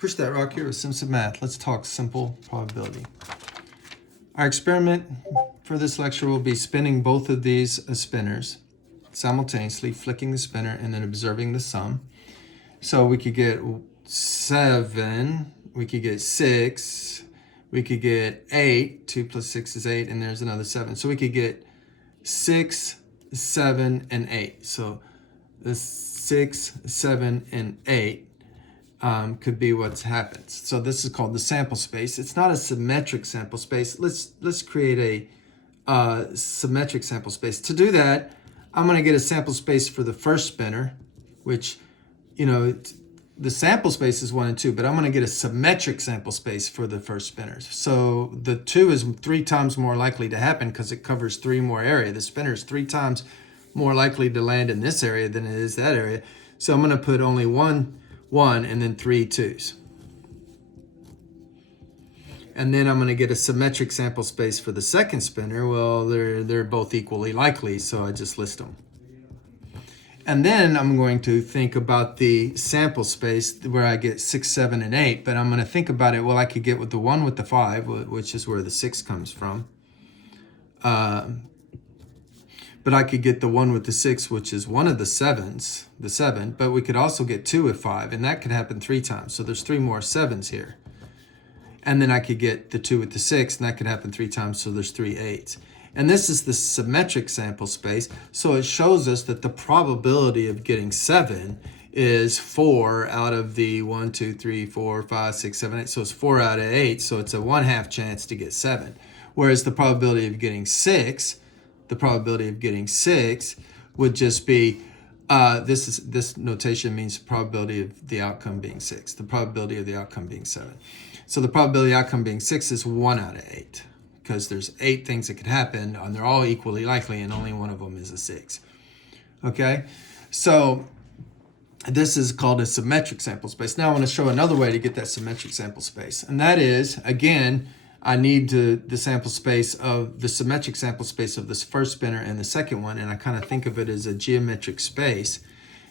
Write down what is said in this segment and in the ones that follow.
Push that rock here with some math. Let's talk simple probability. Our experiment for this lecture will be spinning both of these spinners simultaneously, flicking the spinner and then observing the sum. So we could get 7, we could get 6, we could get 8, 2 plus 6 is 8, and there's another 7. So we could get 6, 7, and 8. So the 6, 7, and 8 could be what's happens. So this is called the sample space. It's not a symmetric sample space. Let's create a symmetric sample space. To do that, I'm going to get a sample space for the first spinner, which, you know, the sample space is 1 and 2, but I'm going to get a symmetric sample space for the first spinners. So the 2 is 3 times more likely to happen because it covers 3 more area. The spinner is 3 times more likely to land in this area than it is that area. So I'm going to put only 1, and then 3 2s. And then I'm going to get a symmetric sample space for the second spinner. Well, they're both equally likely, so I just list them. And then I'm going to think about the sample space where I get 6, 7, and 8. But I'm going to think about it, well, I could get with the 1 with the 5, which is where the 6 comes from. But I could get the 1 with the 6, which is one of the 7s, the 7. But we could also get 2 with 5, and that could happen 3 times. So there's 3 more 7s here. And then I could get the 2 with the 6, and that could happen 3 times, so there's 3 8s. And this is the symmetric sample space, so it shows us that the probability of getting 7 is 4 out of the 1, 2, 3, 4, 5, 6, 7, 8. So it's 4 out of 8, so it's a 1/2 chance to get 7. Whereas the probability of getting 6, would just be, this notation means the probability of the outcome being 6, the probability of the outcome being 7. So the probability of the outcome being 6 is 1 out of 8. Because there's 8 things that could happen, and they're all equally likely, and only one of them is a 6. Okay, so this is called a symmetric sample space. Now I want to show another way to get that symmetric sample space, and that is, again, I need the sample space of the symmetric sample space of this first spinner and the second one, and I kind of think of it as a geometric space,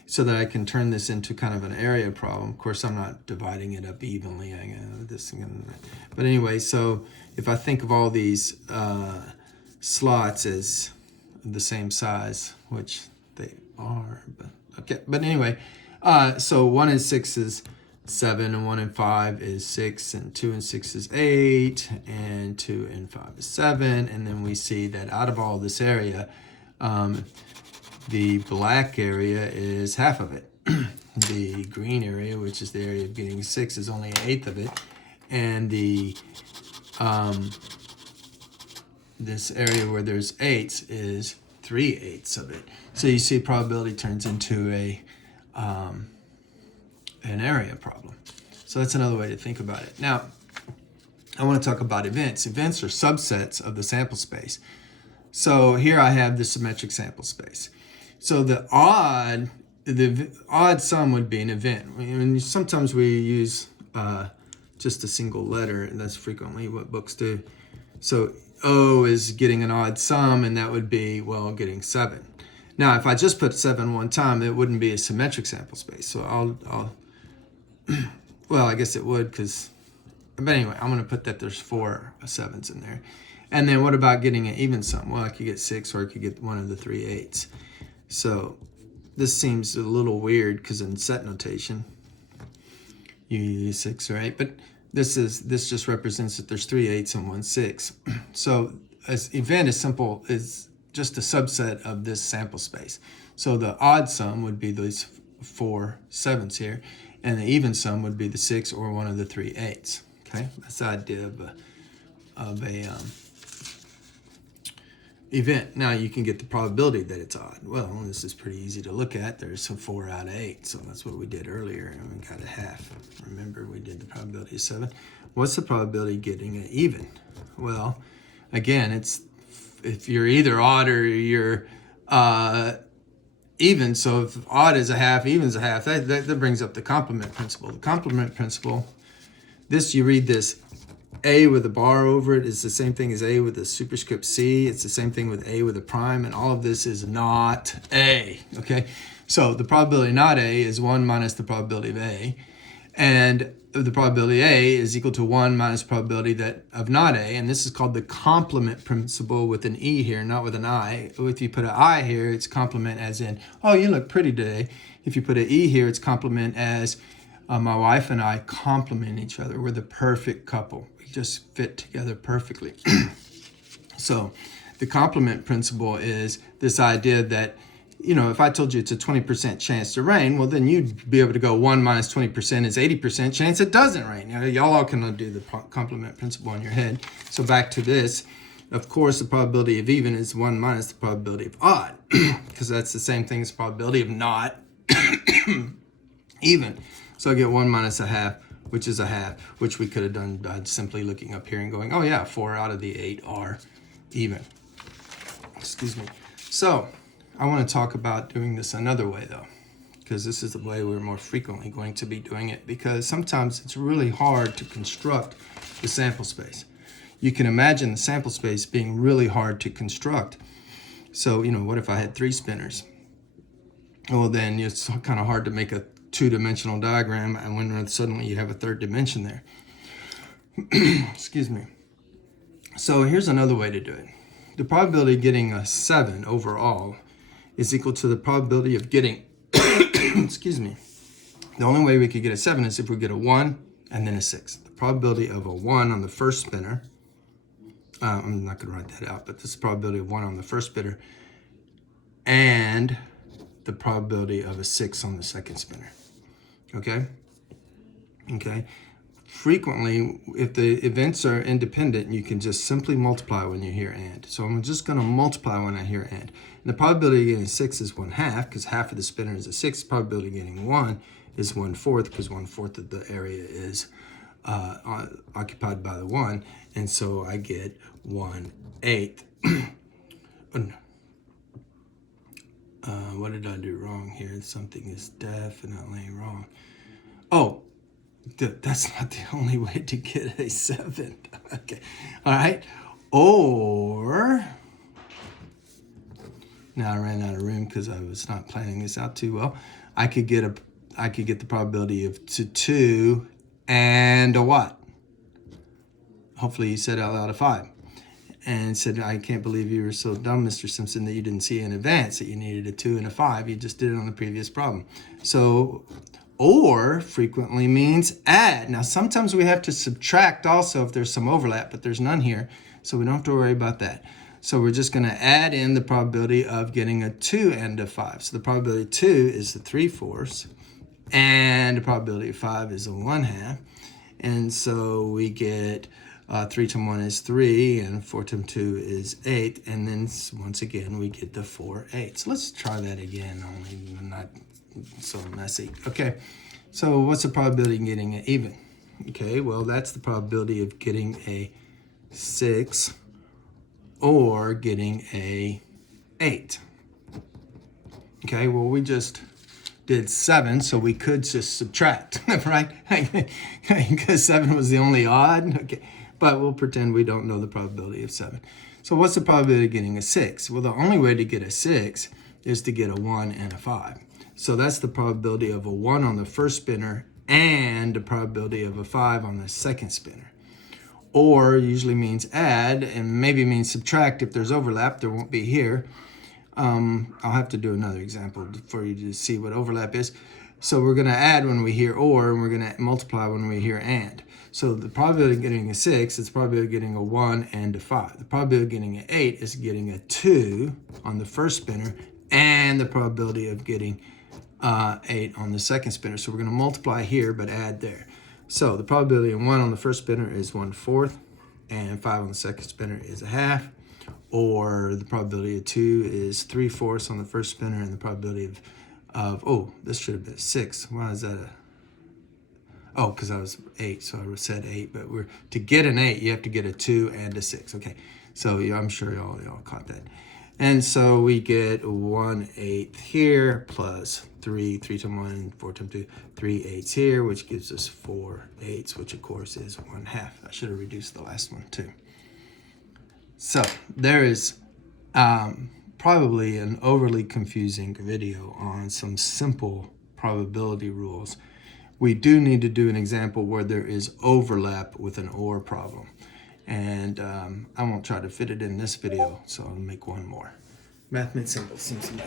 so that I can turn this into kind of an area problem. Of course, I'm not dividing it up evenly. But anyway, so if I think of all these slots as the same size, which they are, but okay. But anyway, so 1 and 6 is 7, and 1 and 5 is 6, and 2 and 6 is 8, and 2 and 5 is 7. And then we see that out of all this area, the black area is half of it. The green area, which is the area of getting 6, is only 1/8 of it. And the this area where there's 8s is 3/8 of it. So you see probability turns into an area problem. So that's another way to think about it. Now, I want to talk about events. Events are subsets of the sample space. So here I have the symmetric sample space. So the odd sum would be an event. I mean, sometimes we use just a single letter, and that's frequently what books do. So O is getting an odd sum, and that would be, well, getting 7. Now, if I just put 7 one time, it wouldn't be a symmetric sample space. So I'll well, I guess it would, but anyway, I'm going to put that there's 4 7s in there. And then what about getting an even sum? Well, I could get 6, or I could get one of the 3 8s. So this seems a little weird because in set notation you use 6 or 8, but this just represents that there's 3 8s and 1 6. So as event is simple, is just a subset of this sample space. So the odd sum would be these 4 7s here, and the even sum would be the 6 or one of the 3 8s. Okay, that's the idea of a event. Now you can get the probability that it's odd. Well, this is pretty easy to look at. There's a 4 out of 8, so that's what we did earlier, and we got a half. Remember, we did the probability of 7. What's the probability of getting an even? Well, again, it's if you're either odd or you're even. So if odd is a half, even is a half, that brings up the complement principle. The complement principle, you read this A with a bar over it is the same thing as A with a superscript C. It's the same thing with A with a prime, and all of this is not A, okay? So the probability not A is 1 minus the probability of A. And the probability A is equal to 1 minus probability that of not A. And this is called the complement principle with an E here, not with an I. If you put an I here, it's complement as in, oh, you look pretty today. If you put an E here, it's complement as my wife and I complement each other. We're the perfect couple. We just fit together perfectly. So the complement principle is this idea that, you know, if I told you it's a 20% chance to rain, well, then you'd be able to go 1 minus 20% is 80% chance it doesn't rain. Now, y'all all can do the complement principle in your head. So back to this, of course, the probability of even is 1 minus the probability of odd, because that's the same thing as probability of not even. So I get 1 minus a half, which is a half, which we could have done by simply looking up here and going, oh yeah, 4 out of the 8 are even. Excuse me. So I want to talk about doing this another way though, because this is the way we're more frequently going to be doing it, because sometimes it's really hard to construct the sample space. You can imagine the sample space being really hard to construct. So, you know, what if I had 3 spinners? Well, then it's kind of hard to make a 2-dimensional diagram, and when suddenly you have a 3rd dimension there. Excuse me. So here's another way to do it. The probability of getting a 7 overall is equal to the probability of getting, excuse me, the only way we could get a 7 is if we get a 1 and then a 6. The probability of a 1 on the first spinner, I'm not going to write that out, but this is the probability of 1 on the first spinner, and the probability of a 6 on the second spinner. Okay? Okay? Frequently, if the events are independent, you can just simply multiply when you hear and. So I'm just going to multiply when I hear and. And the probability of getting 6 is 1/2, because half of the spinner is a 6. The probability of getting 1 is 1/4, because 1/4 of the area is occupied by the 1. And so I get 1/8. What did I do wrong here? Something is definitely wrong. Oh, that's not the only way to get a 7. Okay. All right. Or, now I ran out of room because I was not planning this out too well. I could get the probability of 2 and a what? Hopefully you said out loud a 5. And said, I can't believe you were so dumb, Mr. Simpson, that you didn't see in advance that you needed a 2 and a 5. You just did it on the previous problem. So, or frequently means add. Now, sometimes we have to subtract also if there's some overlap, but there's none here, so we don't have to worry about that. So we're just going to add in the probability of getting a 2 and a 5. So the probability of 2 is the 3/4, and the probability of 5 is a 1/2. And so we get 3 times 1 is 3, and 4 times 2 is 8, and then once again we get the 4/8. So let's try that again, only not so messy. Okay, so what's the probability of getting an even? Okay, well, that's the probability of getting a 6 or getting a 8. Okay, well, we just did 7, so we could just subtract, right? Because 7 was the only odd. Okay, but we'll pretend we don't know the probability of 7. So what's the probability of getting a 6? Well, the only way to get a 6 is to get a 1 and a 5. So that's the probability of a 1 on the first spinner and the probability of a 5 on the second spinner. Or usually means add, and maybe means subtract if there's overlap. There won't be here. I'll have to do another example for you to see what overlap is. So we're going to add when we hear or, and we're going to multiply when we hear and. So the probability of getting a 6 is the probability of getting a 1 and a 5. The probability of getting an 8 is getting a 2 on the first spinner, and the probability of getting 8 on the second spinner. So we're going to multiply here, but add there. So the probability of 1 on the first spinner is 1/4, and 5 on the second spinner is a 1/2. Or the probability of 2 is 3/4 on the first spinner, and the probability of oh, this should have been 6. Why is that a? Oh, because I was 8, so I said 8. But to get an 8, you have to get a 2 and a 6. Okay, so yeah, I'm sure y'all caught that. And so we get 1/8 here plus 3 times 1, 4 times 2, 3 8s here, which gives us 4 8s, which of course is 1/2. I should have reduced the last one too. So there is probably an overly confusing video on some simple probability rules, we do need to do an example where there is overlap with an OR problem. And I won't try to fit it in this video, so I'll make one more. Math made simple, Simpson.